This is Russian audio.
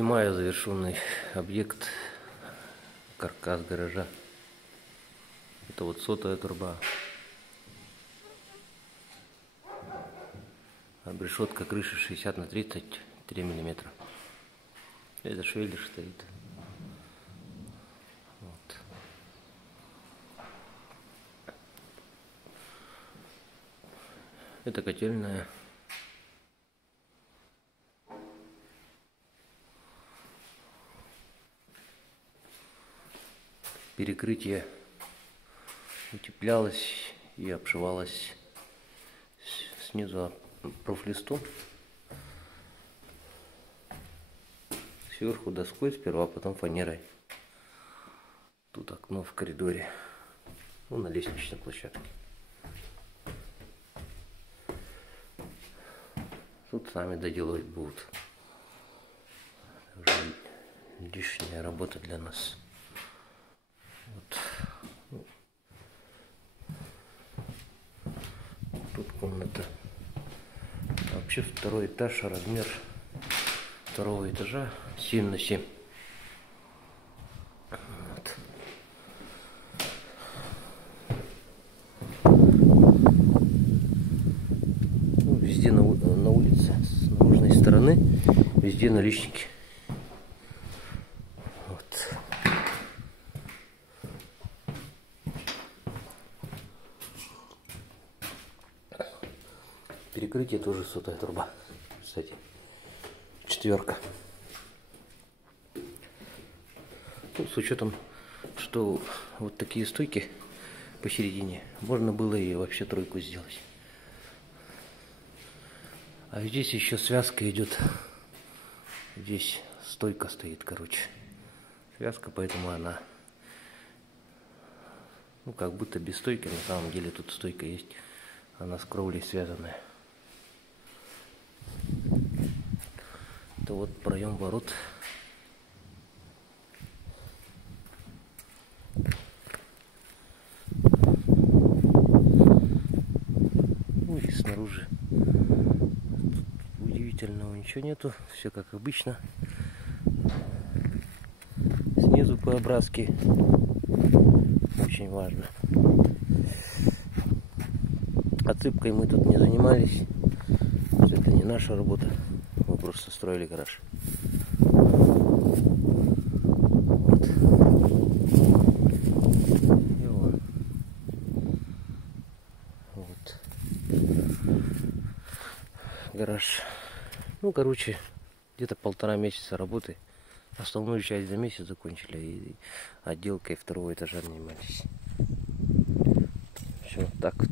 Снимаю завершенный объект, каркас гаража. Это вот сотая труба. Обрешетка крыши 60 на 33 миллиметра. Это швеллер стоит. Вот. Это котельная. Перекрытие утеплялось и обшивалось снизу профлистом, сверху доской сперва, потом фанерой. Тут окно в коридоре, ну, на лестничной площадке. Тут сами доделывать будут. Уже лишняя работа для нас. Вот. Тут комната. Вообще второй этаж, размер второго этажа 7 на 7. Вот. Ну, везде на улице, с наружной стороны, везде наличники. Вот. Перекрытие тоже сотая труба, кстати, 4. Ну, с учетом, что вот такие стойки посередине, можно было и вообще 3 сделать. А здесь еще связка идет. Здесь стойка стоит, короче. Связка, поэтому она, ну, как будто без стойки, на самом деле тут стойка есть. Она с кровлей связанная. Это вот проем ворот. Ну и снаружи удивительного ничего нету. Все как обычно. Снизу по образке. Очень важно. Отсыпкой мы тут не занимались. Это не наша работа. Мы просто строили гараж. Вот. И вон. Вот. Гараж. Ну, короче, где-то 1,5 месяца работы. Основную часть за месяц закончили. И отделкой 2-го этажа занимались. Все, так вот.